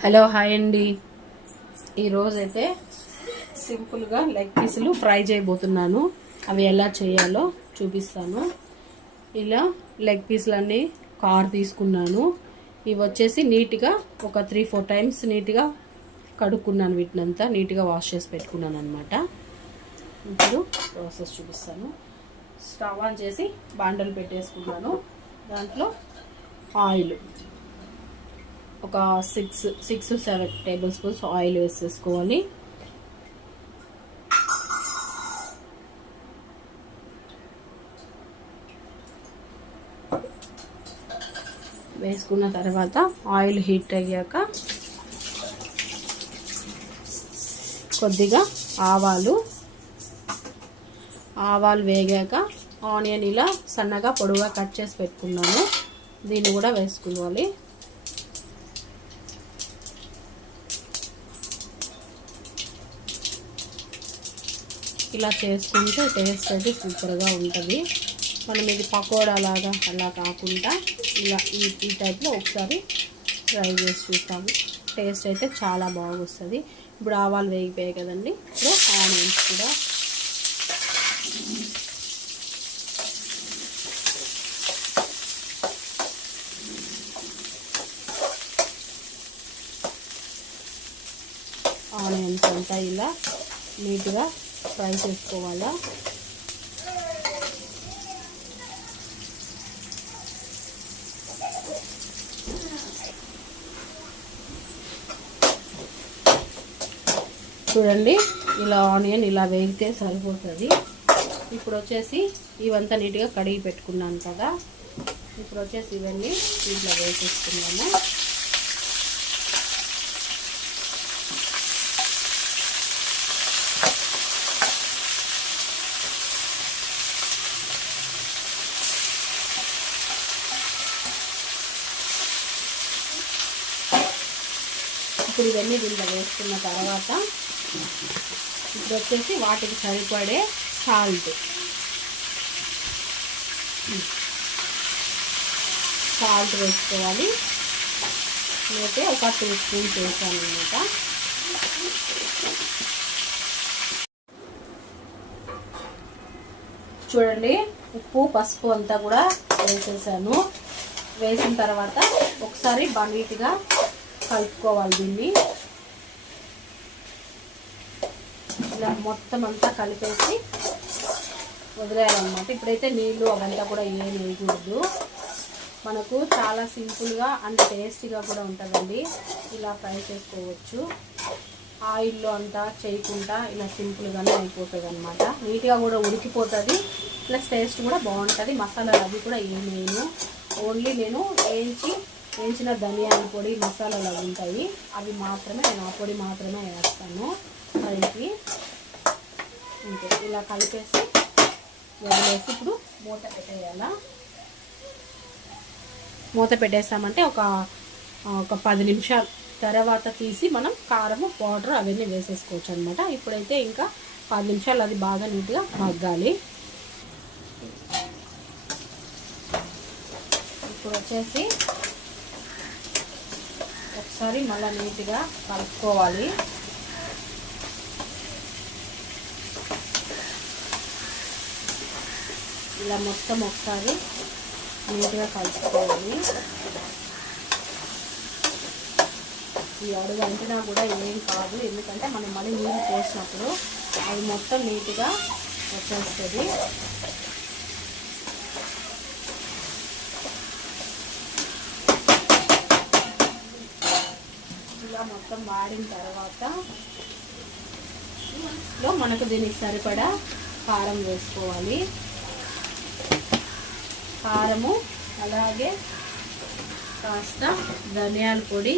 Hello hi అండి. ఈరోజైతే సింపుల్గా లెగ్ పీసులు ఫ్రై చేయబోతున్నాను. అవి ఎలా చేయాలో చూపిస్తాను. ఇలా లెగ్ పీసులన్నీ కార్ తీసుకున్నాను. ఇవి వచ్చేసి నీట్గా ఒక త్రీ ఫోర్ టైమ్స్ నీట్గా కడుక్కున్నాను వీటినంతా. నీట్గా వాష్ చేసి పెట్టుకున్నాను అనమాట ఇప్పుడు ప్రాసెస్ చూపిస్తాను. స్టవ్ ఆన్ చేసి బాండలు పెట్టేసుకున్నాను. దాంట్లో ఆయిల్. ఒక six six seven tablespoons oil వేసేసుకోవాలి. వేసుకున్న తర్వాత ఆయిల్ హీట్ అయ్యాక కొద్దిగా ఆవాలు. ఆవాలు వేగాక ఆనియన్ ఇలా సన్నగా పొడుగా కట్ చేసి పెట్టుకున్నాను. దీన్ని కూడా వేసుకోవాలి. ఇలా చేసుకుంటే టేస్ట్ అయితే సూపర్గా ఉంటుంది. మనం ఇది పకోడా లాగా అలా కాకుండా ఇలా ఈ ఈ టైప్లో ఒకసారి ట్రై చేసి చూస్తాము. టేస్ట్ అయితే చాలా బాగా వస్తుంది ఇప్పుడు ఆవాలు వేగిపోయాయి కదండి. ఇప్పుడు ఆనియన్స్ కూడా. ఆనియన్స్ అంతా ఇలా నీట్గా ఫ్రై చేసుకోవాలా? చూడండి ఇలా ఆనియన్ ఇలా వేగితే సరిపోతుంది. ఇప్పుడు వచ్చేసి ఇవంతా నీట్గా కడిగి పెట్టుకున్నాను కదా. ఇప్పుడు వచ్చేసి ఇవన్నీ ఇట్లా వేసేసుకున్నాము ఇప్పుడు ఇవన్నీ దీంట్లో వేసుకున్న తర్వాత ఇప్పుడు వచ్చేసి వాటికి సరిపడే సాల్ట్. సాల్ట్ వేసుకోవాలి. అయితే ఒక టూ స్పూన్స్ వేసాను అనమాట చూడండి ఉప్పు పసుపు అంతా కూడా వేసేసాను. వేసిన తర్వాత ఒకసారి బాగా కలుపుకోవాలి దీన్ని. ఇలా మొత్తం అంతా కలిపేసి వదిలేయాలన్నమాట. ఇప్పుడైతే నీళ్ళు అవంతా కూడా ఏం వేయకూడదు. మనకు చాలా సింపుల్గా అండ్ టేస్టీగా కూడా ఉంటుందండి. ఇలా ఫ్రై చేసుకోవచ్చు. ఆయిల్లో అంతా చేయకుండా ఇలా సింపుల్గానే అయిపోతుంది అనమాట నీట్గా కూడా ఉడికిపోతుంది. ప్లస్ టేస్ట్ కూడా బాగుంటుంది. మసాలాలు అవి కూడా ఏం వేయను. ఓన్లీ నేను వేయించి వేయించిన ధనియాల పొడి మసాలాలు అవి ఉంటాయి. అవి మాత్రమే నేను ఆ పొడి మాత్రమే వేస్తాను. కర్రీకి అంతే ఇలా కలిపేసి వదిలేసి ఇప్పుడు మూత పెట్టేయాలా? మూత పెట్టేస్తామంటే ఒక ఒక పది నిమిషాలు తర్వాత తీసి మనం కారము పౌడర్ అవన్నీ వేసేసుకోవచ్చు అనమాట ఇప్పుడైతే ఇంకా పది నిమిషాలు అది బాగా నీట్గా మగ్గాలి. ఇప్పుడు వచ్చేసి ఒకసారి మళ్ళీ నీట్గా కలుపుకోవాలి. ఇలా మొత్తం ఒకసారి నీట్గా కలుపుకోవాలి. ఈ అడుగు అంటినా కూడా ఏం కాదు ఎందుకంటే మనం మళ్ళీ నీళ్ళు పోసినప్పుడు అది మొత్తం నీట్గా వచ్చేస్తుంది. ఇలా మొత్తం వాడిన తర్వాత లో మనకు దీనికి సరిపడా కారం వేసుకోవాలి. కారము అలాగే కాస్త ధనియాల పొడి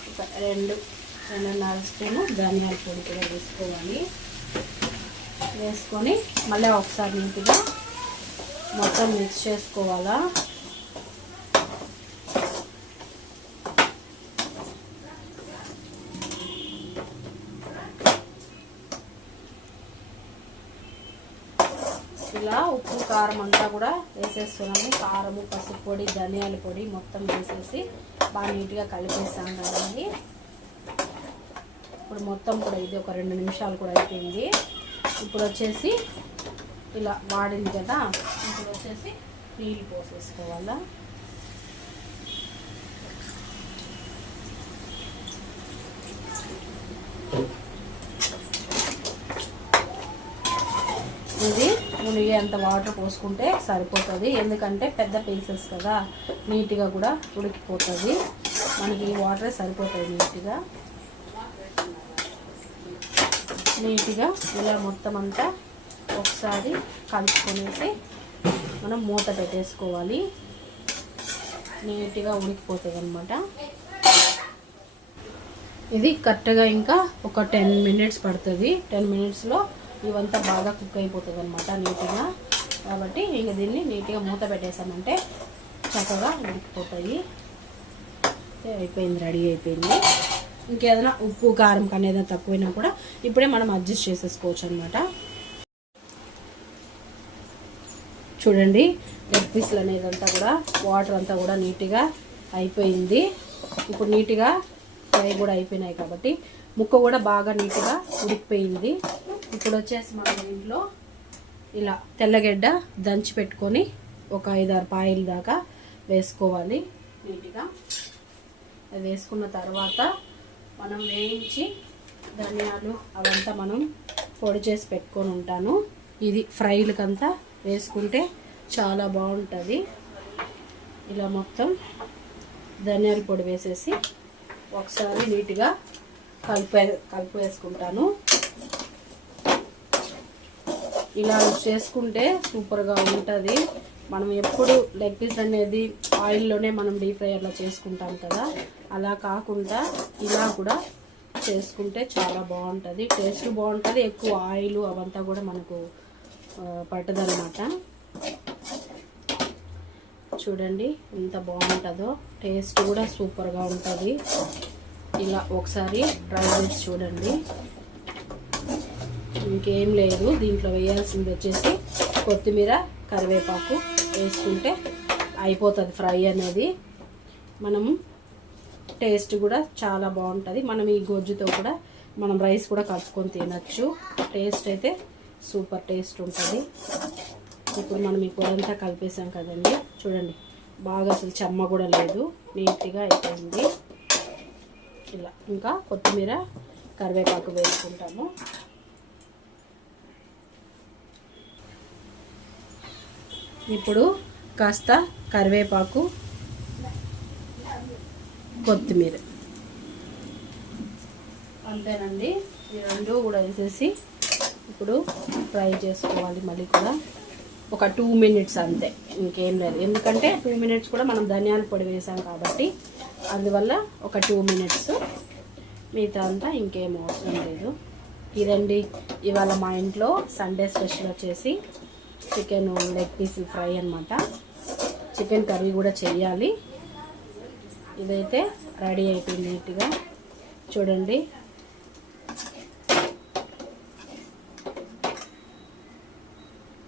ఒక రెండు రెండున్నర స్పూను ధనియాల పొడి కూడా వేసుకోవాలి. వేసుకొని మళ్ళీ ఒకసారి నీట్గా మొత్తం మిక్స్ చేసుకోవాలా? ఇలా ఉప్పు కారం అంతా కూడా వేసేస్తున్నాము. కారము పసుపు పొడి ధనియాల పొడి మొత్తం వేసేసి బాగా నీట్గా కలిపేస్తాం కదండి. ఇప్పుడు మొత్తం కూడా ఇది ఒక రెండు నిమిషాలు కూడా అయిపోయింది. ఇప్పుడు వచ్చేసి ఇలా వాడింది కదా ఇప్పుడు వచ్చేసి నీళ్ళు పోసేసుకోవాలా ఇది మునిగి అంత వాటర్ పోసుకుంటే సరిపోతుంది. ఎందుకంటే పెద్ద పీసెస్ కదా నీట్గా కూడా ఉడికిపోతుంది. మనకి ఈ వాటరే సరిపోతుంది నీట్గా. నీట్గా ఇలా మొత్తం అంతా ఒకసారి కలుపుకొనేసి మనం మూత పెట్టేసుకోవాలి. నీట్గా ఉడికిపోతుంది అనమాట ఇది కరెక్ట్గా ఇంకా ఒక టెన్ మినిట్స్ పడుతుంది. టెన్ మినిట్స్లో ఇవంతా బాగా కుక్ అయిపోతుంది అనమాట నీట్గా. కాబట్టి ఇంక దీన్ని నీట్గా మూత పెట్టేసామంటే చక్కగా ఉడికిపోతాయి. అయిపోయింది రెడీ అయిపోయింది. ఇంకేదైనా ఉప్పు కారం కానీ ఏదైనా తక్కువైనా కూడా ఇప్పుడే మనం అడ్జస్ట్ చేసేసుకోవచ్చు అనమాట చూడండి లెగ్ పీస్లు అనేదంతా కూడా వాటర్ అంతా కూడా నీట్గా అయిపోయింది. ఇప్పుడు నీట్గా ఫ్రై కూడా అయిపోయినాయి కాబట్టి ముక్క కూడా బాగా నీట్గా ఉడికిపోయింది. ఇప్పుడు వచ్చేసి మనం ఇంట్లో ఇలా తెల్లగడ్డ దంచి పెట్టుకొని ఒక ఐదారు పాయలు దాకా వేసుకోవాలి నీట్గా. అది వేసుకున్న తర్వాత మనం వేయించి ధనియాలు అవంతా మనం పొడి చేసి పెట్టుకొని ఉంటాను. ఇది ఫ్రైలకంతా వేసుకుంటే చాలా బాగుంటుంది. ఇలా మొత్తం ధనియాల పొడి వేసేసి ఒకసారి నీట్గా కలిపే కలిపి వేసుకుంటాను ఇలా చేసుకుంటే సూపర్గా ఉంటుంది. మనం ఎప్పుడు లెగ్ పీస్ అనేది ఆయిల్లోనే మనం డీప్ ఫ్రై అలా చేసుకుంటాం కదా. అలా కాకుండా ఇలా కూడా చేసుకుంటే చాలా బాగుంటుంది. టేస్ట్ బాగుంటుంది. ఎక్కువ ఆయిల్ అవంతా కూడా మనకు పట్టదనమాట చూడండి ఎంత బాగుంటుందో. టేస్ట్ కూడా సూపర్గా ఉంటుంది. ఇలా ఒకసారి ట్రై చేసి చూడండి. ఇంకేం లేదు. దీంట్లో వేయాల్సింది వచ్చేసి కొత్తిమీర కరివేపాకు వేసుకుంటే అయిపోతుంది ఫ్రై అనేది. మనం టేస్ట్ కూడా చాలా బాగుంటుంది. మనం ఈ గొజ్జుతో కూడా మనం రైస్ కూడా కలుపుకొని తినచ్చు. టేస్ట్ అయితే సూపర్ టేస్ట్ ఉంటుంది. ఇప్పుడు మనం ఈ కూరంతా కలిపేసాం కదండి. చూడండి బాగా అసలు చెమ్మ కూడా లేదు. నీట్గా అయిపోయింది. ఇలా ఇంకా కొత్తిమీర కరివేపాకు వేసుకుంటాము. ఇప్పుడు కాస్త కరివేపాకు కొత్తిమీర. అంతేనండి. ఈ రెండు కూడా వేసేసి ఇప్పుడు ఫ్రై చేసుకోవాలి మళ్ళీ కూడా. ఒక టూ మినిట్స్ అంతే. ఇంకేం లేదు. ఎందుకంటే టూ మినిట్స్ కూడా మనం ధనియాల పొడి వేసాం కాబట్టి అందువల్ల ఒక టూ మినిట్స్. మిగతా అంతా ఇంకేం అవసరం లేదు. ఇదండి ఇవాళ మా ఇంట్లో సండే స్పెషల్ వచ్చేసి చికెన్ లెగ్ పీస్ ఫ్రై అనమాట చికెన్ కర్రీ కూడా చేయాలి. ఇదైతే రెడీ అయిపోయింది నీట్గా. చూడండి.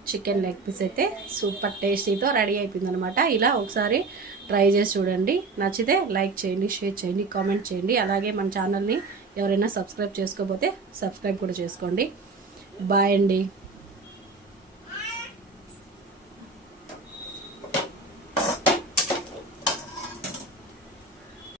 చికెన్ లెగ్ పీస్ అయితే సూపర్ టేస్టీతో రెడీ అయిపోయింది అనమాట ఇలా ఒకసారి ట్రై చేసి చూడండి. నచ్చితే లైక్ చేయండి షేర్ చేయండి కామెంట్ చేయండి. అలాగే మన ఛానల్ని ఎవరైనా సబ్స్క్రైబ్ చేసుకోకపోతే సబ్స్క్రైబ్ కూడా చేసుకోండి. బాయ్ అండి.